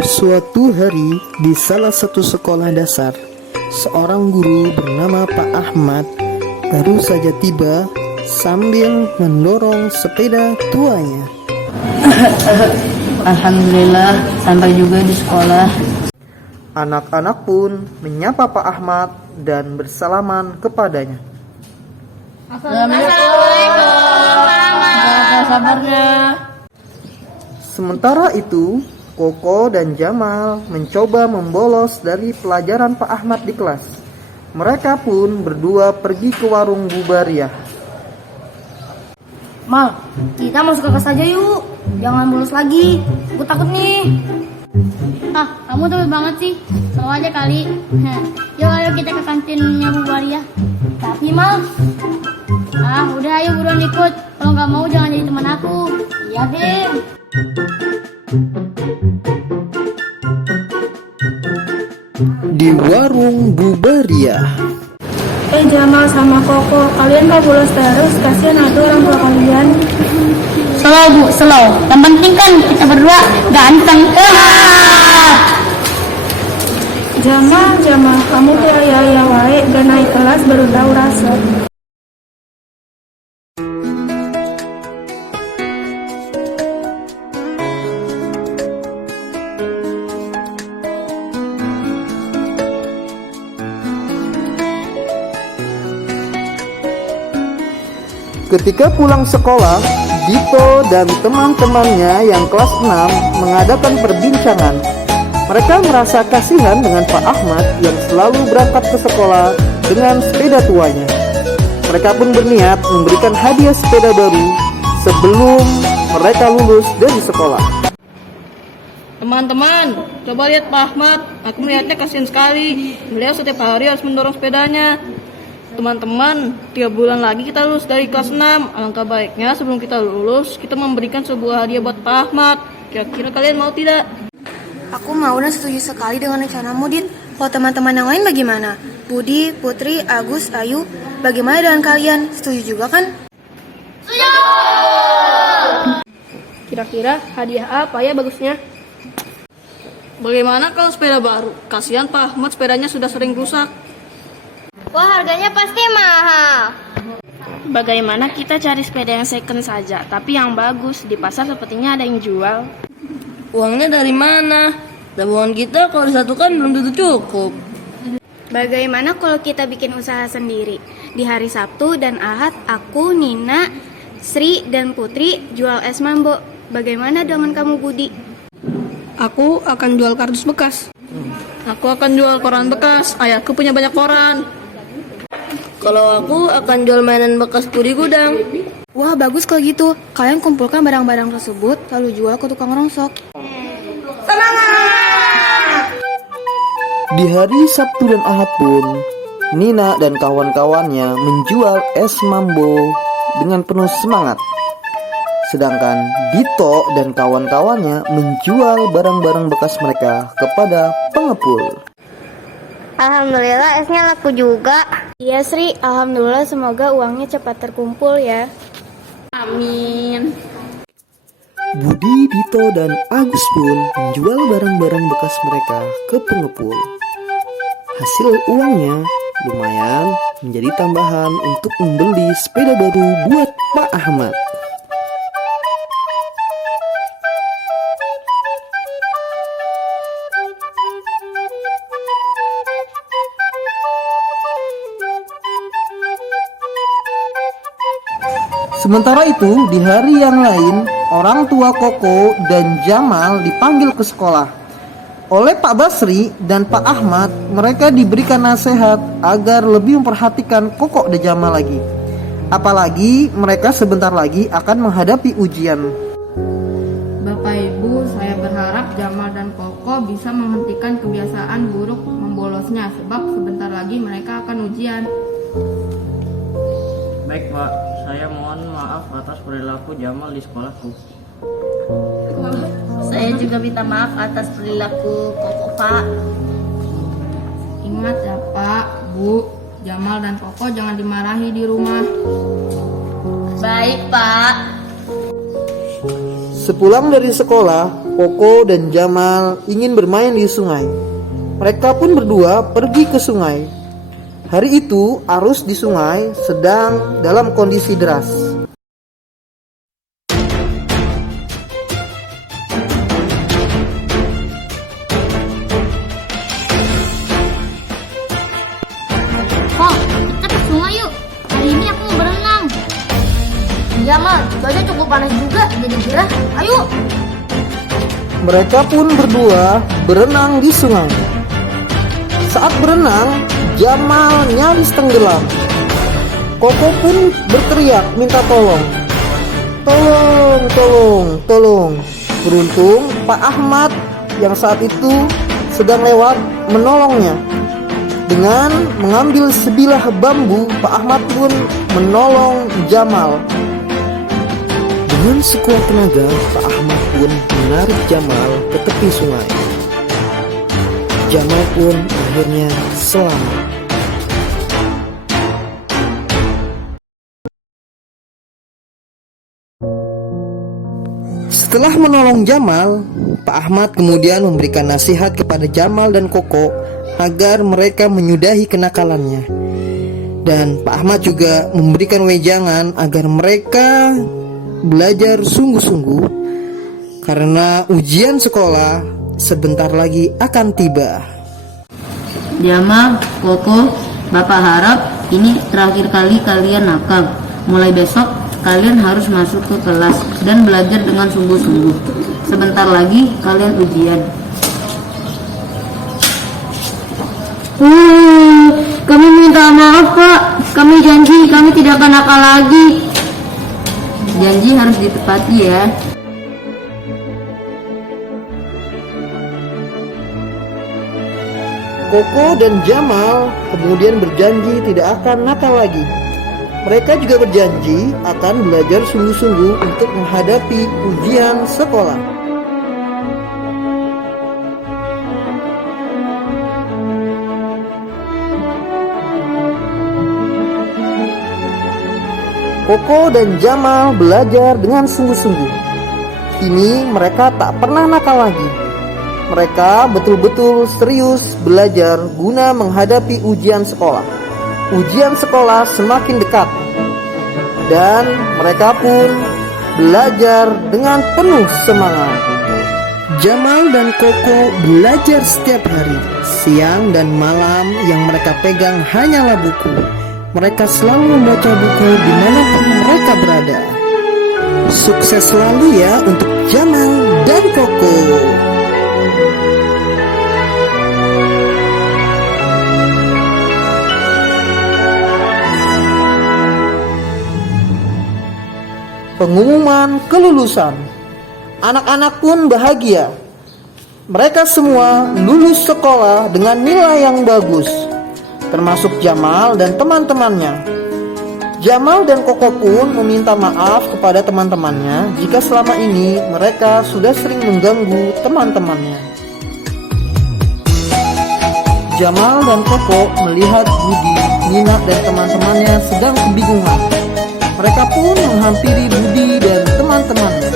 Suatu hari di salah satu sekolah dasar, seorang guru bernama Pak Ahmad baru saja tiba sambil mendorong sepeda tuanya. Alhamdulillah, sampai juga di sekolah. Anak-anak pun menyapa Pak Ahmad dan bersalaman kepadanya. Assalamualaikum. Sabarnya. Sementara itu, Koko dan Jamal mencoba membolos dari pelajaran Pak Ahmad di kelas. Mereka pun berdua pergi ke warung Bubariah. Mal, kita masuk ke kelas aja yuk. Jangan bolos lagi. Aku takut nih. Kamu tuh banget sih. Selalu aja kali. Yuk ayo kita ke kantinnya Bu Maria. Tapi Mal, Udah ayo buruan ikut. Kalau nggak mau jangan jadi teman aku. iya deh. Di warung Bubariah, Jamal sama Koko, kalian gak bolos terus. Kasihan ada orang tua kalian. Slow Bu, slow. Yang penting kan kita berdua ganteng. Jamal, kamu tuh ayah wae. Gak naik kelas baru tahu rasa. ketika pulang sekolah, Dito dan teman-temannya yang kelas 6 mengadakan perbincangan. Mereka merasa kasihan dengan Pak Ahmad yang selalu berangkat ke sekolah dengan sepeda tuanya. Mereka pun berniat memberikan hadiah sepeda baru sebelum mereka lulus dari sekolah. Teman-teman, coba lihat Pak Ahmad. Aku melihatnya kasihan sekali. Beliau setiap hari harus mendorong sepedanya. Teman-teman, 3 bulan lagi kita lulus dari kelas 6. Alangkah baiknya sebelum kita lulus, kita memberikan sebuah hadiah buat Pak Ahmad. Kira-kira kalian mau tidak? Aku mau dan setuju sekali dengan rencanamu, Dit. Kalau teman-teman yang lain bagaimana? Budi, Putri, Agus, Ayu, bagaimana dengan kalian? Setuju juga kan? Kira-kira hadiah apa ya bagusnya? Bagaimana kalau sepeda baru? Kasihan Pak Ahmad, sepedanya sudah sering rusak. Wah, harganya pasti mahal. Bagaimana kita cari sepeda yang second saja, tapi yang bagus? Di pasar sepertinya ada yang jual. Uangnya dari mana? Tabungan kita kalau disatukan belum tentu cukup. Bagaimana kalau kita bikin usaha sendiri? Di hari Sabtu dan Ahad, aku, Nina, Sri, dan Putri jual es mambo. Bagaimana dengan kamu, Budi? Aku akan jual kardus bekas. Aku akan jual koran bekas. Ayahku punya banyak koran. Kalau aku akan jual mainan bekas di gudang. Wah, bagus kalau gitu. Kalian kumpulkan barang-barang tersebut, lalu jual ke tukang rongsok. Di hari Sabtu dan Ahad pun, Nina dan kawan-kawannya menjual es mambo dengan penuh semangat. Sedangkan Dito dan kawan-kawannya menjual barang-barang bekas mereka kepada pengepul. Alhamdulillah esnya laku juga. Iya, Sri. Alhamdulillah, semoga uangnya cepat terkumpul ya. Amin. Budi, Dito, dan Agus pun menjual barang-barang bekas mereka ke pengepul. Hasil uangnya lumayan menjadi tambahan untuk membeli sepeda baru buat Pak Ahmad. Sementara itu, di hari yang lain, orang tua Koko dan Jamal dipanggil ke sekolah. Oleh Pak Basri dan Pak Ahmad, mereka diberikan nasihat agar lebih memperhatikan Koko dan Jamal lagi. Apalagi mereka sebentar lagi akan menghadapi ujian. Bapak Ibu, saya berharap Jamal dan Koko bisa menghentikan kebiasaan buruk membolosnya, sebab sebentar lagi mereka akan ujian. Baik Pak, saya mohon maaf atas perilaku Jamal di sekolahku. Saya juga minta maaf atas perilaku Koko, Pak. Ingat ya Pak, Bu, Jamal dan Koko jangan dimarahi di rumah. Baik, Pak. Sepulang dari sekolah, Koko dan Jamal ingin bermain di sungai. Mereka pun berdua pergi ke sungai. Hari itu arus di sungai sedang dalam kondisi deras. Kok, kita ke sungai yuk. Hari ini aku mau berenang. Iya, Ma. Cuaca cukup panas juga, jadi gerah. Ayo. Mereka pun berdua berenang di sungai. Saat berenang, Jamal nyaris tenggelam. Koko pun berteriak minta tolong. Tolong, tolong, tolong. Beruntung Pak Ahmad yang saat itu sedang lewat menolongnya. Dengan mengambil sebilah bambu, Pak Ahmad pun menolong Jamal. Dengan sekuat tenaga, Pak Ahmad pun menarik Jamal ke tepi sungai. Jamal pun akhirnya selamat. Setelah menolong Jamal, Pak Ahmad kemudian memberikan nasihat kepada Jamal dan Koko agar mereka menyudahi kenakalannya. Dan Pak Ahmad juga memberikan wejangan agar mereka belajar sungguh-sungguh karena ujian sekolah sebentar lagi akan tiba. Jamal, Koko, Bapak harap ini terakhir kali kalian nakal. Mulai besok kalian harus masuk ke kelas dan belajar dengan sungguh-sungguh. Sebentar lagi kalian ujian. Kami minta maaf, Pak. Kami janji kami tidak akan nakal lagi. Janji harus ditepati ya. Koko dan Jamal kemudian berjanji tidak akan nakal lagi. Mereka juga berjanji akan belajar sungguh-sungguh untuk menghadapi ujian sekolah. Koko dan Jamal belajar dengan sungguh-sungguh. Kini mereka tak pernah nakal lagi. Mereka betul-betul serius belajar guna menghadapi ujian sekolah. Ujian sekolah semakin dekat, dan mereka pun belajar dengan penuh semangat. Jamal dan Koko belajar setiap hari, siang dan malam. Yang mereka pegang hanyalah buku. Mereka selalu membaca buku dimanapun mereka berada. Sukses selalu ya untuk Jamal dan Koko. Pengumuman kelulusan. Anak-anak pun bahagia. Mereka semua lulus sekolah dengan nilai yang bagus, termasuk Jamal dan teman-temannya. Jamal dan Koko pun meminta maaf kepada teman-temannya jika selama ini mereka sudah sering mengganggu teman-temannya. Jamal dan Koko melihat Budi, Nina dan teman-temannya sedang kebingungan. Mereka pun menghampiri Budi dan teman-temannya.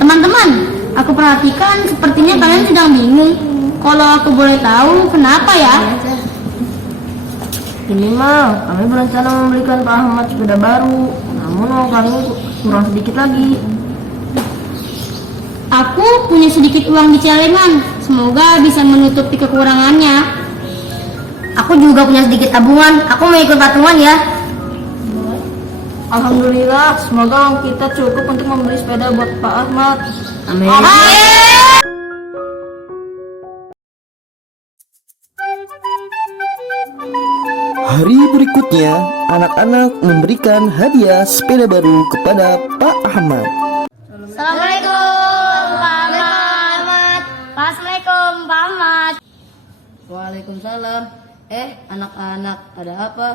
Teman-teman, aku perhatikan sepertinya kalian sedang bingung. Kalau aku boleh tahu, kenapa ya? Ini mah kami berencana membelikan Pak Ahmad sepeda baru. Namun kami kurang sedikit lagi. Aku punya sedikit uang di celengan. Semoga bisa menutupi kekurangannya. Aku juga punya sedikit tabungan. Aku mau ikut patungan ya. Alhamdulillah, semoga uang kita cukup untuk membeli sepeda buat Pak Ahmad. Amin. Hari berikutnya, anak-anak memberikan hadiah sepeda baru kepada Pak Ahmad. Assalamualaikum, Pak Ahmad. Assalamualaikum, Pak Ahmad. Waalaikumsalam. Anak-anak, ada apa?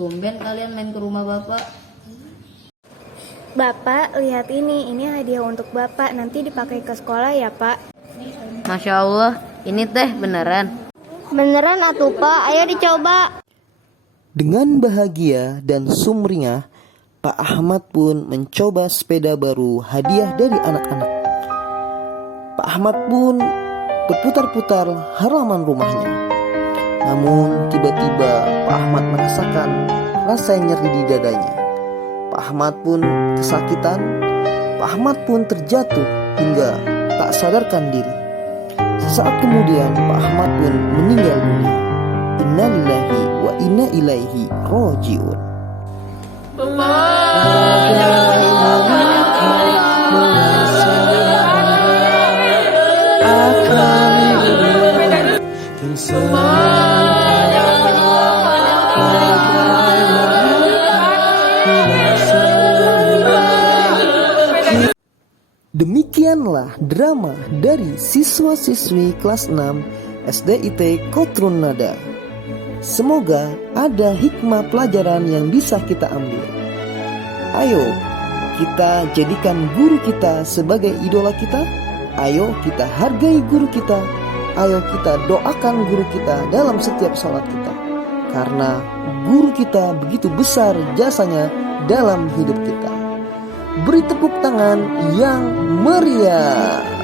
Tumben kalian main ke rumah Bapak. Bapak, lihat ini hadiah untuk Bapak, nanti dipakai ke sekolah ya Pak. Masya Allah, ini teh beneran. Beneran atuh, Pak. Ayo dicoba. Dengan bahagia dan sumringah, Pak Ahmad pun mencoba sepeda baru hadiah dari anak-anak. Pak Ahmad pun berputar-putar halaman rumahnya. Namun tiba-tiba Pak Ahmad merasakan rasa yang nyeri di dadanya. Pak Ahmad pun kesakitan. Pak Ahmad pun terjatuh hingga tak sadarkan diri. Sesaat kemudian Pak Ahmad pun meninggal dunia. Innalillahi wa inna ilaihi rojiun. Demikianlah drama dari siswa-siswi kelas 6 SDIT Kotrun Nada. Semoga ada hikmah pelajaran yang bisa kita ambil. Ayo, kita jadikan guru kita sebagai idola kita. Ayo kita hargai guru kita. Ayo kita doakan guru kita dalam setiap sholat kita. Karena guru kita begitu besar jasanya dalam hidup kita. Beri tepuk tangan yang meriah.